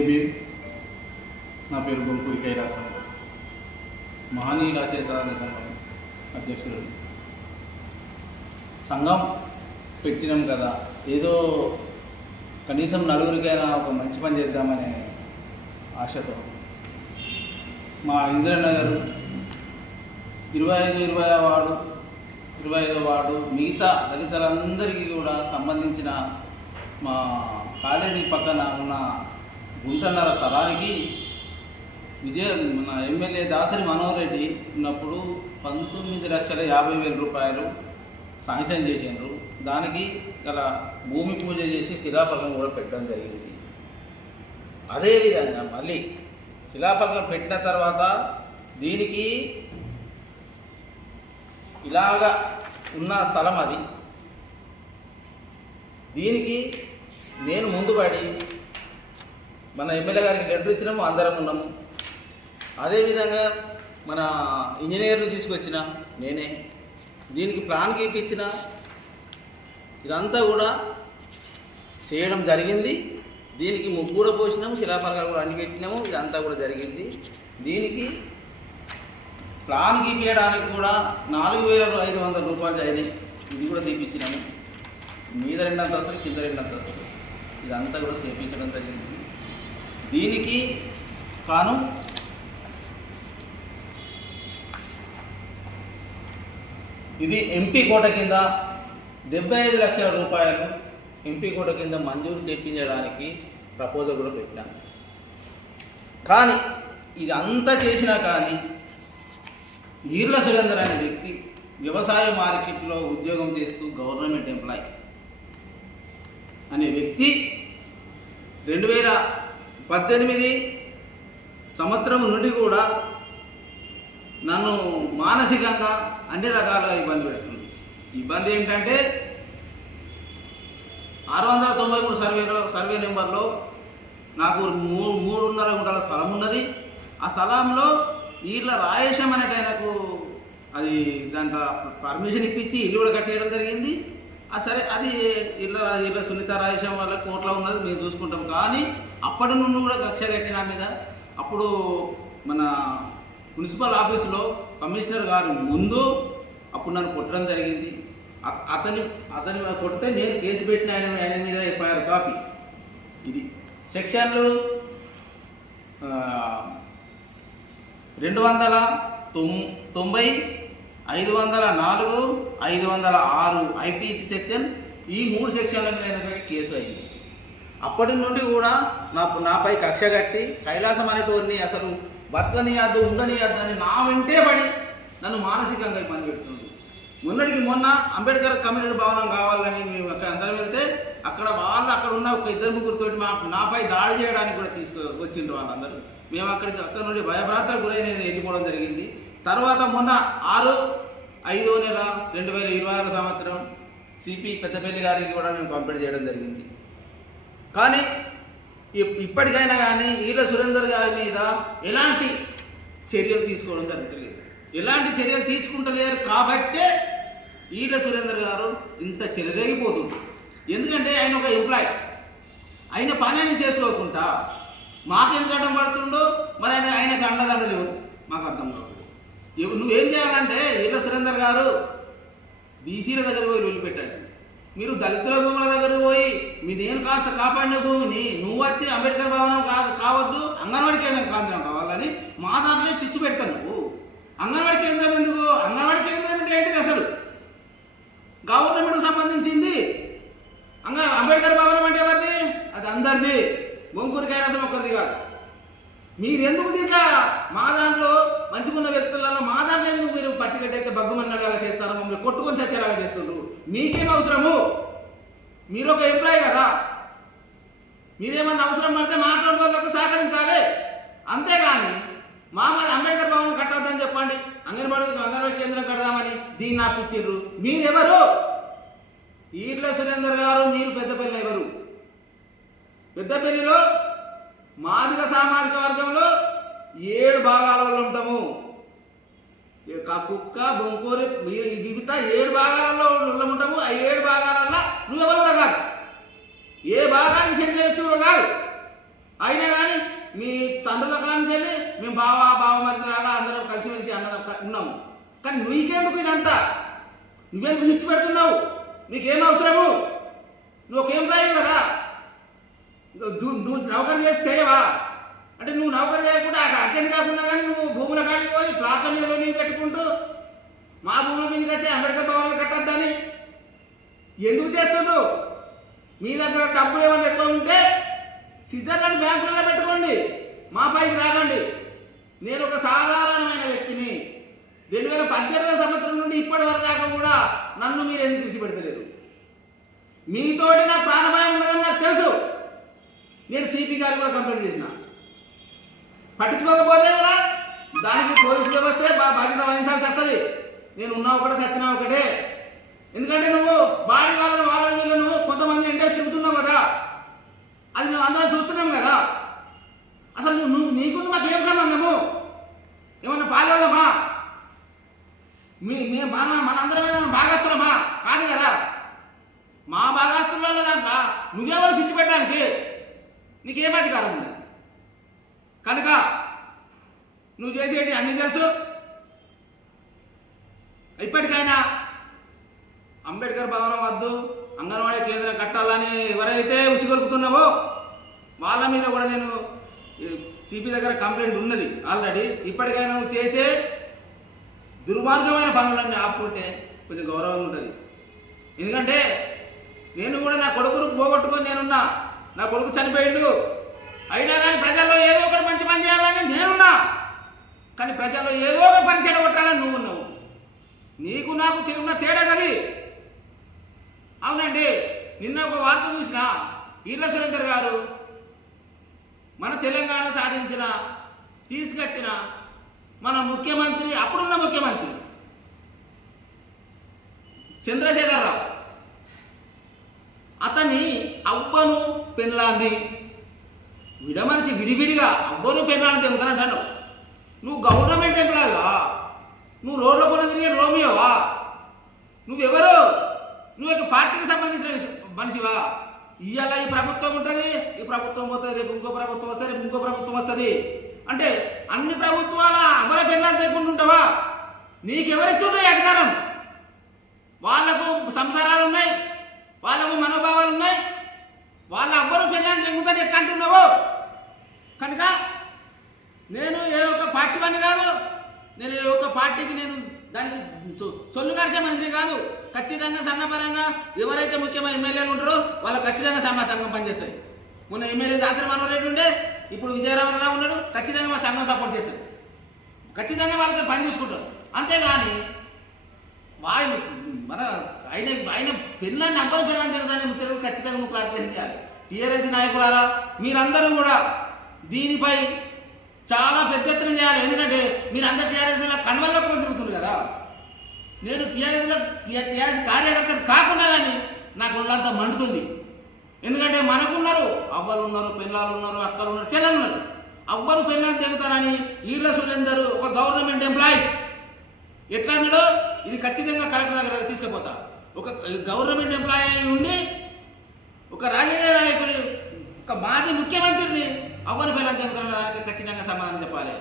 జై భీమ్. నా పేరు బొంకూరి కైలాసం, మహనీయుల ఆశయ సాధన సంఘం అధ్యక్షుడు. సంఘం పెట్టినాం కదా, ఏదో కనీసం నలుగురికైనా ఒక మంచి పని చేద్దామనే ఆశతో మా ఇందిరానగర్ 25 వార్డు 25వ వార్డు మిగతా దళితులందరికీ కూడా సంబంధించిన మా కాలేజీ పక్కన ఉన్న గుంటన్నర స్థలానికి మన ఎమ్మెల్యే దాసరి మనోహర్ రెడ్డి ఉన్నప్పుడు 19,50,000 రూపాయలు శాంక్షన్ చేసినారు. దానికి గల భూమి పూజ చేసి శిలాఫలకం కూడా పెట్టడం జరిగింది. అదేవిధంగా మళ్ళీ శిలాఫలకం పెట్టిన తర్వాత దీనికి ఇలాగా ఉన్న స్థలం అది. దీనికి నేను ముందుపడి మన ఎమ్మెల్యే గారికి లెటర్ ఇచ్చినాము, అందరం ఉన్నాము. అదేవిధంగా మన ఇంజనీర్లు తీసుకొచ్చిన నేనే, దీనికి ప్లాన్ గీపించిన, ఇదంతా కూడా చేయడం జరిగింది. దీనికి ముగ్గు కూడా పోసినాము, శిలాఫలకాలు కూడా అన్ని పెట్టినాము, ఇదంతా కూడా జరిగింది. దీనికి ప్లాన్ గీపించడానికి కూడా 4,500 రూపాయలు అయినాయి. ఇది కూడా తీపించినాము. మీద 2 అంతస్తులు, కింద 2 అంతస్తులు, ఇదంతా కూడా చేపించడం జరిగింది. దీనికి కాను ఇది ఎంపీ కోట కింద 75 లక్షల రూపాయలు ఎంపీ కోట కింద మంజూరు చేయించడానికి ప్రపోజల్ కూడా పెట్టాను. కానీ ఇది అంతా చేసినా కానీ ఈర్ల సురేందర్ అనే వ్యక్తి వ్యవసాయ మార్కెట్లో ఉద్యోగం చేస్తూ గవర్నమెంట్ ఎంప్లాయీ అనే వ్యక్తి 2018 సంవత్సరం నుండి కూడా నన్ను మానసికంగా అన్ని రకాలుగా ఇబ్బంది పెడుతుంది. ఇబ్బంది ఏంటంటే 693 సర్వే నెంబర్లో నాకు 3.5 గుంటల స్థలం ఉన్నది. ఆ స్థలంలో ఈళ్ళ రాయేశం అనేటైనకు అది దాంట్లో పర్మిషన్ ఇప్పించి ఇల్లు కూడా కట్టేయడం జరిగింది. సరే, అది ఇళ్ళ సునీత రాయేశం వల్ల కోర్టులో ఉన్నది, మేము చూసుకుంటాం. కానీ అప్పటి నుండి కూడా కక్ష కట్టిన మీద అప్పుడు మన మున్సిపల్ ఆఫీసులో కమిషనర్ గారు ముందు అప్పుడు నన్ను కొట్టడం జరిగింది. అతని కొడితే నేను కేసు పెట్టిన ఆయన మీద ఎఫ్ఐఆర్ కాపీ. ఇది సెక్షన్లు 290, 504, 506 ఐపీసీ సెక్షన్, ఈ 3 సెక్షన్ల మీద కేసు అయింది. అప్పటి నుండి కూడా నాపై కక్ష కట్టి కైలాసం అనేటోడిని అసలు బతకనియద్దు, ఉండనియద్దు అని నా వెంటే పడి నన్ను మానసికంగా ఇబ్బంది పెడుతుంది. మొన్న అంబేద్కర్ కమ్యూనిటీ భవనం కావాలని మేము అక్కడ అందరం వెళ్తే అక్కడ ఉన్న ఒక 2-3 నాపై దాడి చేయడానికి కూడా వచ్చిండ్రు వాళ్ళందరూ. మేము అక్కడ నుండి భయభ్రాంతలకు గురై నేను వెళ్ళిపోవడం జరిగింది. తర్వాత మొన్న 6/5/2026 సంవత్సరం సిపి పెద్దపల్లి గారికి కూడా మేము కంప్లైంట్ చేయడం జరిగింది. కానీ ఇప్పటికైనా కానీ ఈళ్ళ సురేందర్ గారి మీద ఎలాంటి చర్యలు తీసుకోవడం జరుగుతుంది. ఎలాంటి చర్యలు తీసుకుంటలేరు కాబట్టే ఈళ్ళ సురేందర్ గారు ఇంత చెలరేగిపోతుంది. ఎందుకంటే ఆయన ఒక ఎంప్లాయ్, ఆయన పని ఆయన చేసుకోకుండా మాకు ఎందుకు అడ్డం పడుతుండో మరి ఆయనకు అండదండలు ఎవరు మాకు అర్థం కాదు. నువ్వేం చేయాలంటే ఈళ్ళ సురేందర్ గారు బీసీల దగ్గర పోయి వదిలిపెట్టాడు. మీరు దళితుల భూముల దగ్గర పోయి నేను కాస్త కాపాడిన భూమిని నువ్వు వచ్చి అంబేద్కర్ భవనం కావద్దు, అంగన్వాడీ కేంద్రం కావాలని మా దాంట్లో చిచ్చు పెడతాను. నువ్వు అంగన్వాడీ కేంద్రం ఎందుకు? అంగన్వాడీ కేంద్రం అంటే ఏంటిది? అసలు గవర్నమెంట్కి సంబంధించింది. అంబేద్కర్ భవనం అంటే ఎవరిది? అది అందరిది, బొంకూరి కైలాసం ఒక్కరిది కాదు. మీరెందుకు దీంట్లో మా దాంట్లో మంచుకున్న వ్యక్తులలో మా దాంట్లో ఎందుకు మీరు పచ్చిగట్టయితే బగ్గుమన్నలాగా చేస్తారు, మమ్మల్ని కొట్టుకొని చచ్చేలాగా చేస్తున్నారు? మీకేం అవసరము? మీరు ఒక ఎంప్లాయీ కదా, మీరేమన్నా అవసరం పడితే మాట్లాడే వాళ్ళకు సహకరించాలి. అంతేగాని అంబేద్కర్ భవనం కట్టొద్దని చెప్పండి, అంగన్వాడీ కేంద్రం కడదామని దీన్ని ఆపించారు. మీరెవరు? ఈర్ల సురేందర్ గారు. మీరు పెద్దపల్లి ఎవరు? పెద్దపల్లిలో మాదిగ సామాజిక వర్గంలో 7 భాగాలలో ఉంటాము. కుక్క, బొంకూరి, మీరు మిగతా 7 భాగాలలో ఉంటాము. ఆ 7 భాగాలలో నువ్వెవరు కూడా కాదు, ఏ భాగానికి చెందిన వ్యక్తి కూడా కాదు. అయినా కానీ నుంచి వెళ్ళి మేము బావమరిదిలాగా అందరం కలిసిమెలిసి ఉన్నాము. కానీ నీకెందుకు ఇదంతా? నువ్వెందుకు శిక్ష పెడుతున్నావు? నీకేం అవసరము? నువ్వు ఒక ఎంప్లాయీ కదా, నువ్వు నౌకరు చేసి చేయవా? అంటే నువ్వు నౌకరు చేయకుండా అటెండ్ కాకుండా కానీ నువ్వు భూముల కాడికి పోయి ప్లాట్ల మీద నీళ్ళు పెట్టుకుంటూ మా భూముల మీదకి వచ్చి అంబేద్కర్ భవన్లు కట్టద్దని ఎందుకు చేస్తుండ్రు? మీ దగ్గర డబ్బులు ఏమైనా ఎక్కువ ఉంటే స్విట్జర్లాండ్ బ్యాంకులలో పెట్టుకోండి, మా పైకి రాకండి. నేను ఒక సాధారణమైన వ్యక్తిని. 2018 సంవత్సరం నుండి ఇప్పటి వరకు దాకా కూడా నన్ను మీరు ఎందుకు విడిచిపెడతలేరు? మీతోటి నాకు ప్రాణభయం ఉన్నదని నాకు తెలుసు. నేను సిపి గారికి కూడా కంప్లైంట్ చేసిన. పట్టించుకోకపోతే కూడా దానికి పోలీసు వ్యవస్థే బాధ్యత వహించాల్సి వస్తుంది. నేను ఉన్నా ఒకటే చచ్చినా ఒకటే. ఎందుకంటే నువ్వు బాడీ వాళ్ళని వీళ్ళను కొంతమంది ఇండస్ట్రీ తిరుగుతున్నావు కదా, అది మేము అందరం చూస్తున్నాం కదా. అసలు నువ్వు నీకు మాకేం సంబంధము? ఏమన్నా పాల్గొనమా? మనందరం భాగస్తులమా? కాదు కదా. మా భాగస్తులలో దాంట్లో నువ్వెవరు శిక్ష పెట్టడానికి నీకేం అధికారం ఉంది? కనుక నువ్వు చేసేటి అన్నీ తెలుసు. ఇప్పటికైనా అంబేద్కర్ భవనం వద్దు, అంగన్వాడీ కేంద్రం కట్టాలని ఎవరైతే ఉసిగొలుపుతున్నావో వాళ్ళ మీద కూడా నేను సిపి దగ్గర కంప్లైంట్ ఉన్నది ఆల్రెడీ. ఇప్పటికైనా నువ్వు చేసే దుర్మార్గమైన పనులన్నీ ఆపుకుంటే కొంచెం గౌరవం ఉంటుంది. ఎందుకంటే నేను కూడా నా కొడుకును పోగొట్టుకొని నేనున్నా. నా కొడుకు చనిపోయిండు అయినా కానీ ప్రజల్లో ఏదో ఒకటి మంచి పని చేయాలని నేనున్నా. కానీ ప్రజల్లో ఏదో ఒక పని చెడగొట్టాలని నువ్వు ఉన్నావు. నీకు నాకు ఉన్న తేడా కది. అవునండి, నిన్న ఒక వార్త చూసిన. ఈర్ల సురేందర్ గారు మన తెలంగాణ సాధించిన తీసుకొచ్చిన మన ముఖ్యమంత్రి, అప్పుడున్న ముఖ్యమంత్రి చంద్రశేఖరరావు, అతని అవ్వను పెళ్ళాన్ని విడమనిసి విడివిడిగా అవ్వను పెళ్ళాన్ని తెగుతానంటాను. నువ్వు గవర్నమెంట్ ఎంప్లాయీవా? నువ్వు రోడ్ల పొల తిరిగే రోమియోవా? నువ్వెవరు? నువ్వు ఒక పార్టీకి సంబంధించిన మనిషివా? ఇవాళ ఈ ప్రభుత్వం ఉంటుంది, ఈ ప్రభుత్వం పోతుంది, రేపు ఇంకో ప్రభుత్వం వస్తుంది, రేపు ఇంకో ప్రభుత్వం వస్తుంది. అంటే అన్ని ప్రభుత్వాల అమల పెళ్ళాలు లేకుండా ఉంటావా? నీకెవరిస్తుంటాయి అధికారం? వాళ్లకు సంసారాలు ఉన్నాయి, వాళ్ళకు మనోభావాలు ఉన్నాయి. వాళ్ళ అవ్వరు పెళ్ళాన్ని తెగుతుంది ఎట్లా అంటున్నావు? కనుక నేను ఏ ఒక్క పార్టీ వాడిని కాదు, నేను ఏ ఒక్క పార్టీకి నేను దానికి సొల్లు కాల్చే మనిషిని కాదు. ఖచ్చితంగా సంఘపరంగా ఎవరైతే ముఖ్యమైన ఎమ్మెల్యేలు ఉంటారో వాళ్ళు ఖచ్చితంగా సంఘం పనిచేస్తాయి. మొన్న ఎమ్మెల్యే దాసరి మనోరెడ్డి ఉండే, ఇప్పుడు విజయరామరావు ఉన్నాడు. ఖచ్చితంగా మా సంఘం సపోర్ట్ చేస్తారు, ఖచ్చితంగా వాళ్ళకి పని చూసుకుంటారు. అంతేగాని వాళ్ళు మన ఆయన పెళ్ళాన్ని అబ్బలు పెళ్ళాన్ని తెలుగుతానే ముఖ్యంగా ఖచ్చితంగా నువ్వు క్లారిఫికేషన్ చేయాలి. టీఆర్ఎస్ నాయకులారా మీరందరూ కూడా దీనిపై చాలా పెద్ద ఎత్తున చేయాలి. ఎందుకంటే మీరు అందరు టీఆర్ఎస్లో కన్వల్లో తిరుగుతున్నారు కదా. నేను టీఆర్ఎస్ కార్యకర్తలు కాకుండా కానీ నాకు ఒళ్ళంతా మండుతుంది. ఎందుకంటే మనకున్నారు, అవ్వలు ఉన్నారు, పిల్లలు ఉన్నారు, అక్కలు ఉన్నారు, చెల్లెలు ఉన్నారు. అవ్వలు పిల్లలు తెగుతారని ఈర్ల సురేందర్ ఒక గవర్నమెంట్ ఎంప్లాయీ ఎట్లా అన్నాడో ఇది ఖచ్చితంగా కలెక్టర్ దగ్గర తీసుకుపోతా. ఒక గవర్నమెంట్ ఎంప్లాయీ ఉండి ఒక రాజకీయ నాయకుడి, ఒక మాజీ ముఖ్యమంత్రిని అవ్వని పిల్లలు తెగుతారన్న దానికి ఖచ్చితంగా సమాధానం చెప్పాలి.